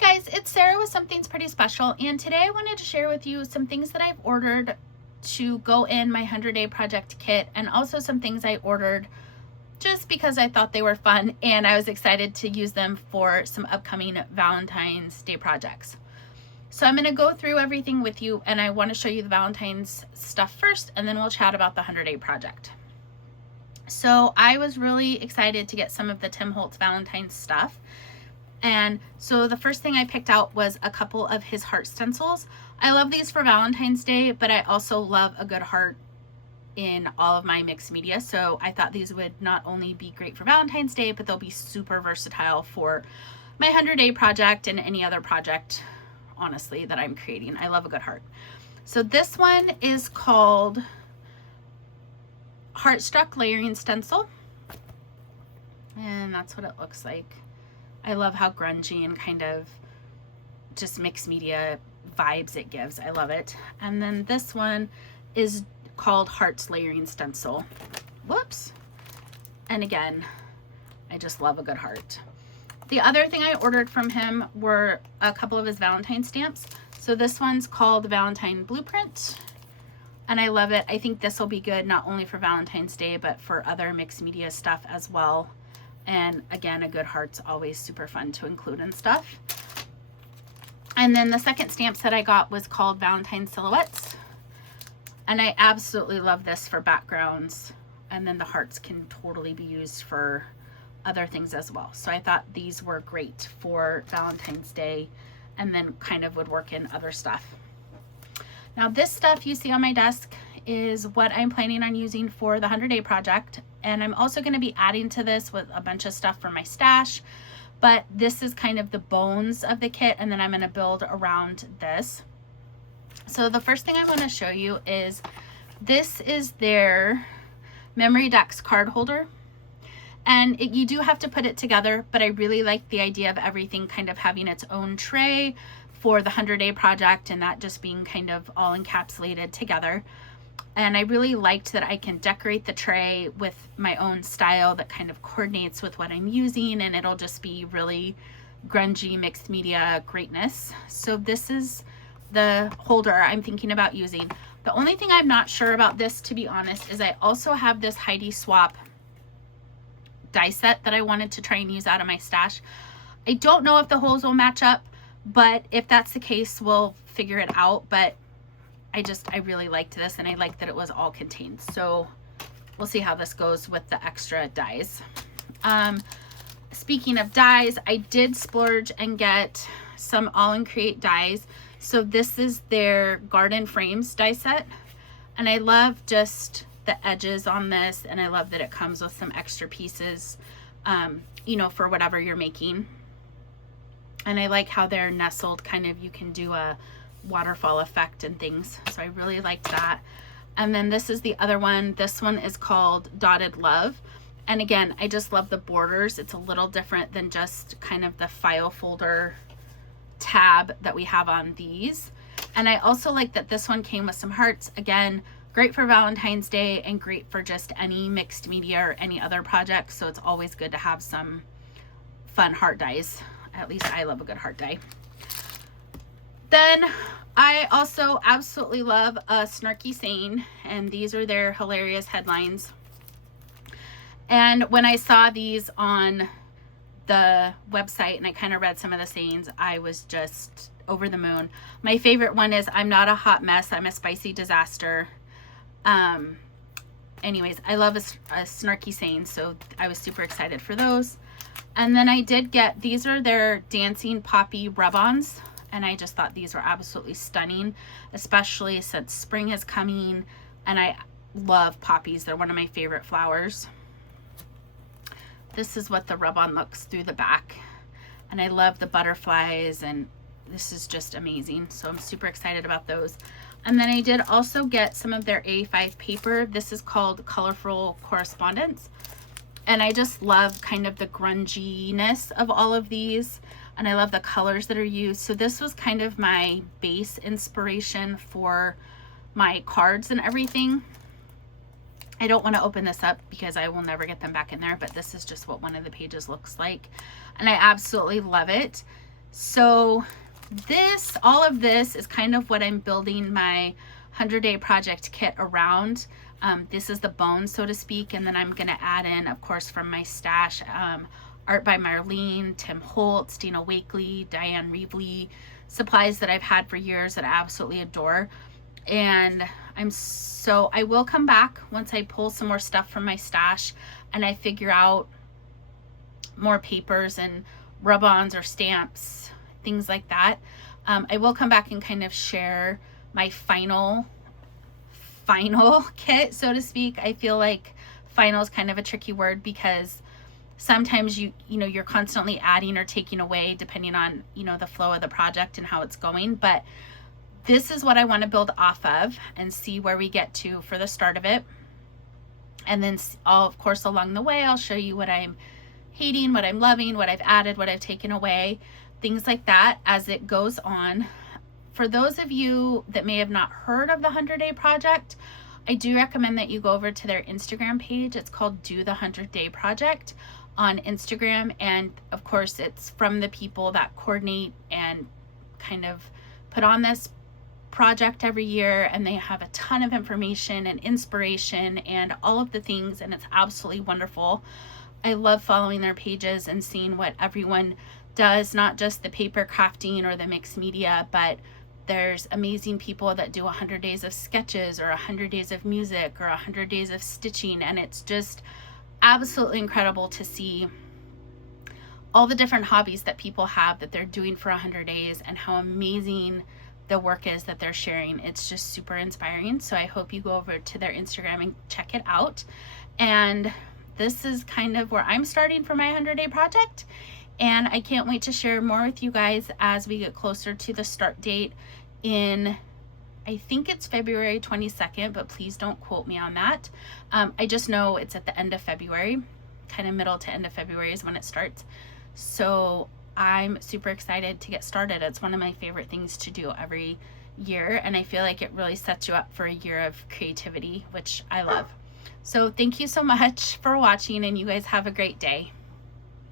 Hi guys, it's Sarah with Something's Pretty Special, and today I wanted to share with you some things that I've ordered to go in my 100-day project kit, and also some things I ordered just because I thought they were fun and I was excited to use them for some upcoming Valentine's Day projects. So I'm going to go through everything with you, and I want to show you the Valentine's stuff first, and then we'll chat about the 100-day project. So I was really excited to get some of the Tim Holtz Valentine's stuff. And so the first thing I picked out was a couple of his heart stencils. I love these for Valentine's Day, but I also love a good heart in all of my mixed media. So I thought these would not only be great for Valentine's Day, but they'll be super versatile for my 100-day project and any other project, honestly, that I'm creating. I love a good heart. So this one is called Heartstruck Layering Stencil. And that's what it looks like. I love how grungy and kind of just mixed media vibes it gives. I love it. And then this one is called Hearts Layering Stencil. Whoops. And again, I just love a good heart. The other thing I ordered from him were a couple of his Valentine stamps. So this one's called Valentine Blueprint, and I love it. I think this will be good not only for Valentine's Day, but for other mixed media stuff as well. And again, a good heart's always super fun to include and stuff. And then the second stamp set I got was called Valentine Silhouettes. And I absolutely love this for backgrounds. And then the hearts can totally be used for other things as well. So I thought these were great for Valentine's Day, and then kind of would work in other stuff. Now this stuff you see on my desk is what I'm planning on using for the 100-day project. And I'm also going to be adding to this with a bunch of stuff for my stash, but this is kind of the bones of the kit, and then I'm going to build around this. So the first thing I want to show you is this is their Memory Decks card holder. And you do have to put it together, but I really like the idea of everything kind of having its own tray for the 100-day project, and that just being kind of all encapsulated together. And I really liked that I can decorate the tray with my own style that kind of coordinates with what I'm using, and it'll just be really grungy mixed media greatness. So this is the holder I'm thinking about using. The only thing I'm not sure about this, to be honest, is I also have this Heidi Swapp die set that I wanted to try and use out of my stash. I don't know if the holes will match up, but if that's the case, we'll figure it out. But I really liked this, and I liked that it was all contained. So we'll see how this goes with the extra dies. Speaking of dies, I did splurge and get some All in Create dies. So this is their Garden Frames die set, and I love just the edges on this, and I love that it comes with some extra pieces, you know, for whatever you're making. And I like how they're nestled, kind of, you can do a waterfall effect and things. So I really liked that. And then this is the other one. This one is called Dotted Love. And again, I just love the borders. It's a little different than just kind of the file folder tab that we have on these. And I also like that this one came with some hearts. Again, great for Valentine's Day and great for just any mixed media or any other project. So it's always good to have some fun heart dies. At least I love a good heart die. Then I also absolutely love a snarky saying, and these are their hilarious headlines. And when I saw these on the website and I kind of read some of the sayings, I was just over the moon. My favorite one is, "I'm not a hot mess, I'm a spicy disaster." Anyways, I love a snarky saying, so I was super excited for those. And then I did get, these are their Dancing Poppy rub-ons, and I just thought these were absolutely stunning, especially since spring is coming, and I love poppies. They're one of my favorite flowers. This is what the rub-on looks through the back, and I love the butterflies, and this is just amazing. So I'm super excited about those. And then I did also get some of their A5 paper. This is called Colorful Correspondence. And I just love kind of the grunginess of all of these. And I love the colors that are used. So this was kind of my base inspiration for my cards and everything. I don't want to open this up because I will never get them back in there, but this is just what one of the pages looks like. And I absolutely love it. So all of this is kind of what I'm building my 100-day project kit around. This is the bones, so to speak, and then I'm going to add in, of course, from my stash, art by Marlene, Tim Holtz, Dina Wakely, Diane Reevely, supplies that I've had for years that I absolutely adore. And I will come back once I pull some more stuff from my stash and I figure out more papers and rub-ons or stamps, things like that. I will come back and kind of share my final kit, so to speak. I feel like final is kind of a tricky word because sometimes you're constantly adding or taking away depending on, the flow of the project and how it's going. But this is what I want to build off of and see where we get to for the start of it. And then of course, along the way, I'll show you what I'm hating, what I'm loving, what I've added, what I've taken away, things like that as it goes on. For those of you that may have not heard of the 100-day project, I do recommend that you go over to their Instagram page. It's called Do the 100-day project on Instagram. And of course, it's from the people that coordinate and kind of put on this project every year, and they have a ton of information and inspiration and all of the things, and it's absolutely wonderful. I love following their pages and seeing what everyone does, not just the paper crafting or the mixed media, but there's amazing people that do 100 days of sketches or 100 days of music or 100 days of stitching, and it's just absolutely incredible to see all the different hobbies that people have that they're doing for 100 days and how amazing the work is that they're sharing. It's just super inspiring. So I hope you go over to their Instagram and check it out. And this is kind of where I'm starting for my 100-day project. And I can't wait to share more with you guys as we get closer to the start date in, I think it's February 22nd, but please don't quote me on that. I just know it's at the end of February, kind of middle to end of February is when it starts. So I'm super excited to get started. It's one of my favorite things to do every year, and I feel like it really sets you up for a year of creativity, which I love. So thank you so much for watching, and you guys have a great day.